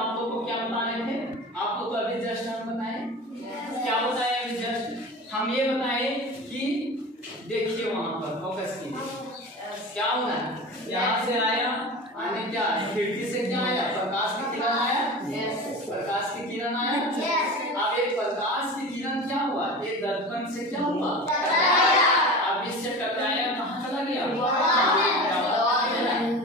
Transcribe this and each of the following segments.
आप लोग को क्या बता रहे थे? आप लोग को अभी जस्ट हम बताए, क्या बताए अभी जस्ट? हम ये बताए कि देखिए वहां पर फोकस कीजिए, क्या हो रहा है? यहाँ से आया, आने क्या खिड़की से क्या आया? प्रकाश की किरण आया, प्रकाश की किरण आया। अब ये प्रकाश की किरण क्या हुआ? ये दर्पण से क्या हुआ? अब इससे टकराया, कहाँ चला गया?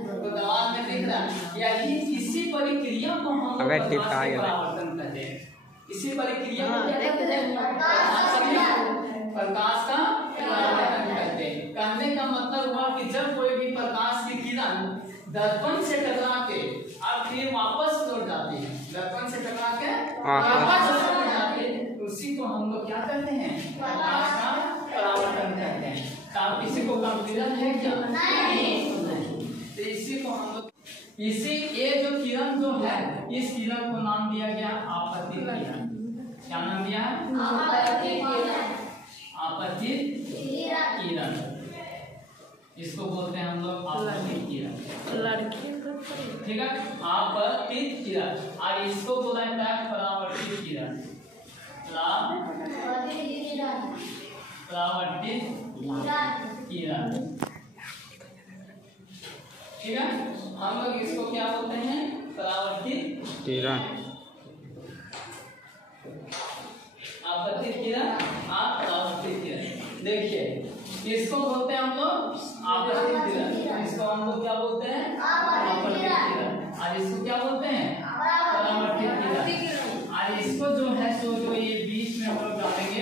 तो दीवार में दिख रहा है। यही इसी प्रक्रिया को हम परावर्तन कहते हैं। इसी प्रक्रिया को क्या कहते हैं? प्रकाश का परावर्तन कहते हैं। कहने का मतलब हुआ कि जब कोई भी प्रकाश की किरण दर्पण से टकरा के अब फिर वापस लौट जाती है, दर्पण से टकरा के वापस लौट जाती है, उसी को हम लोग क्या कहते हैं? प्रकाश का परावर्तन कहते हैं। तो किसी को कंफ्यूजन है क्या? नहीं। तो इसी को हम लोग, इसी ये जो किरण जो है, इस किरण को नाम दिया गया आपतित किरण। क्या नाम दिया? आपतित किरण। इसको बोलते हैं हम लोग आपतित किरण। लड़की ठीक है, आपतित किरण। और इसको बोला जाता है परावर्तित किरण। परावर्तित किरण। ठीक है, हम लोग इसको क्या बोलते हैं? परावर्तित किरण। आपतित किरण, आप परावर्तित किरण। देखिए इसको बोलते हैं हम लोग आपतित किरण, इसको हम लोग क्या बोलते हैं? आपतित किरण। और इसको क्या बोलते हैं? परावर्तित किरण। और इसको जो है सो जो ये बीच में हम लोग डालेंगे,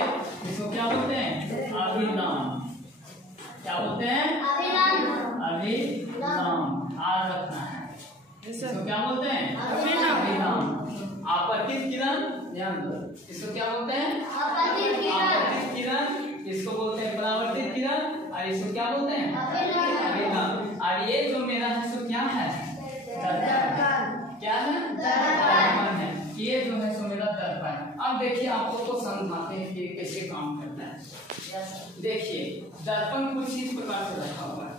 इसको क्या बोलते हैं? अभिनाम। क्या बोलते हैं? अभिनाम। आर रखना है, इसको क्या बोलते हैं? अभिनाम। आपतित किरण, ध्यान दो, इसको क्या बोलते हैं? आपतित किरण। इसको बोलते हैं परावर्तित किरण। और इसको क्या बोलते हैं? अभिनाम। और ये जो मेरा है सो क्या है? दर्पण। क्या है? दर्पण है। ये जो है सो मेरा दर्पण। अब देखिए आप लोग को समझाते हैं कि कैसे काम करता है। देखिए दर्पण कुछ इस प्रकार से रखा हुआ है,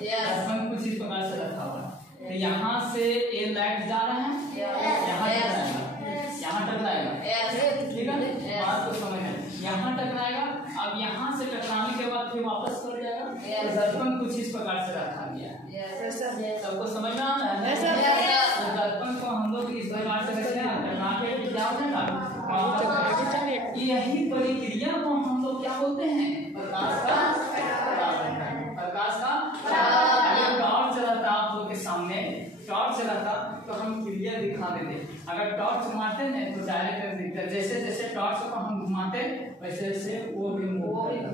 दर्पण कुछ इस प्रकार से रखा हुआ है। तो यहाँ से ये लाइट जा रहा है, यहाँ टकराएगा, ठीक है, बात को समझ में, यहाँ टकराएगा। अब यहाँ से टकराने के बाद फिर वापस लौट जाएगा। तो दर्पण कुछ इस प्रकार से रखा गया है। सबको समझ में आ रहा है? तो दर्पण को हम लोग इस प्रकार से रखते हैं, टकरा के क्या हो जाएगा? यही प्रक्रिया को हम लोग क्या बोलते हैं? प्रकाश का परावर्तन। प्रकाश का टॉर्च रहता आप लोग के सामने, टॉर्च रहता तो हम क्लियर दिखा देते। अगर टॉर्च मारते ना तो डायरेक्ट दिखता, जैसे जैसे टॉर्च को हम घुमाते वैसे वैसे वो भी मूव करेगा।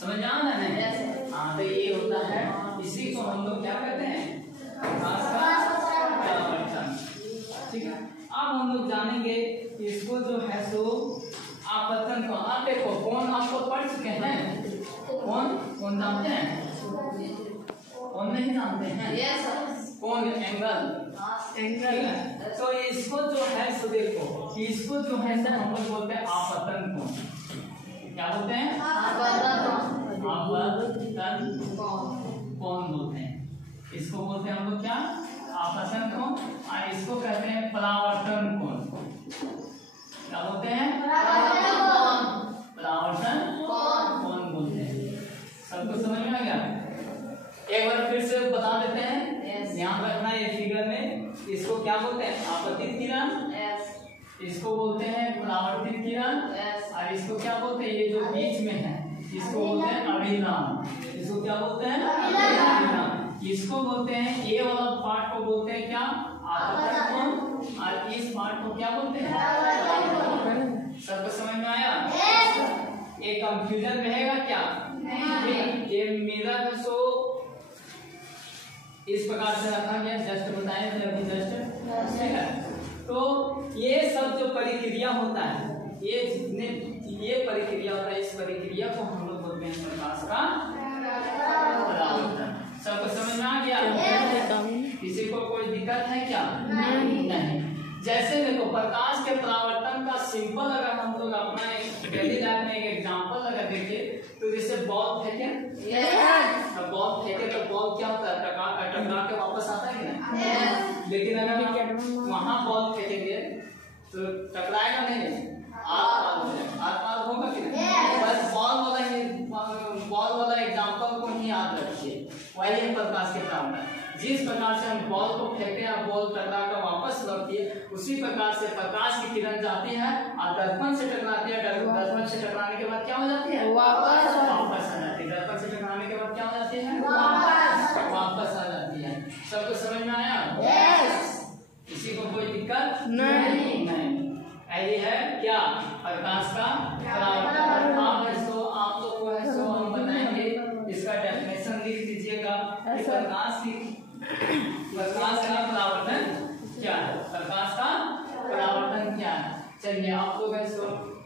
समझ आ रहा है? हाँ, तो ये होता है, इसी को हम लोग क्या कहते हैं? प्रकाश का परावर्तन। ठीक है, अब हम लोग जानेंगे इसको जो है सो आपतन को। आप देखो कौन आपको पढ़ चुके हैं? कौन जानते हैं? कौन नहीं जानते हैं? कौन? एंगल। तो इसको जो है सो देखो, इसको जो है सो हम लोग बोलते हैं आपतन कोण। क्या बोलते हैं? आपतन कोण बोलते हैं। इसको बोलते हैं हम लोग क्या? आपतन कोण। और इसको कहते हैं परावर्तन कोण। क्या बोलते हैं? परावर्तन कोण बोलते हैं। सबको समझ में आ गया? एक बार फिर से बता देते हैं, ध्यान रखना ये फिगर में। इसको क्या बोलते हैं? आपतित किरण। इसको बोलते हैं परावर्तित किरण। और इसको क्या बोलते हैं? ये जो बीच में है इसको बोलते हैं अभिनाम। इसको क्या बोलते हैं? अभिनाम। इसको बोलते हैं, ये वाला पार्ट को बोलते हैं क्या? आपतन कोण। और इस पार्ट को क्या बोलते हैं? सबको समझ में आया? एक कंफ्यूजन रहेगा क्या? ये मिरर है सो इस प्रकार से रखा गया, जस्ट बताएं अभी जस्ट। ठीक है, तो ये सब जो प्रक्रिया होता है, ये जितने ये प्रक्रिया होता है, इस प्रक्रिया को हम लोग बोलते हैं प्रकाश का परावर्तन। सबको समझ में आ गया? किसी को कोई दिक्कत है क्या? नहीं। जैसे देखो प्रकाश के परावर्तन का सिंपल अगर हम लोग अपना डेली लाइफ में एक एग्जांपल अगर देखें तो जैसे बॉल फेंके, बॉल फेंके तो बॉल क्या होता है? टकरा के वापस आता है कि नहीं? लेकिन अगर वहाँ बॉल फेंकेंगे तो टकराएगा नहीं, आर होगा कि नहीं। बस बॉल वाला एग्जाम्पल को ही याद रखिए। वही प्रकाश के कारण है, जिस प्रकार से हम बॉल को फेंकते हैं, बॉल टकरा कर वापस लौटती है, उसी प्रकार से प्रकाश की किरण जाती है और दर्पण से टकराती है। दर्पण से टकराने के बाद क्या हो जाती है? वापस आ जाती है। दर्पण से टकराने के बाद क्या हो जाती है? वापस आ जाती है। सबको समझ में आया? किसी को कोई दिक्कत नहीं। यही है क्या? प्रकाश का परावर्तन। आप लोग को है सो हम बताएंगे, इसका डेफिनेशन लिख दीजिएगा। प्रकाश का परावर्तन क्या है? प्रकाश का परावर्तन क्या है? चलिए आप लोग है सो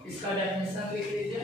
इसका डेफिनेशन लिख लीजिए।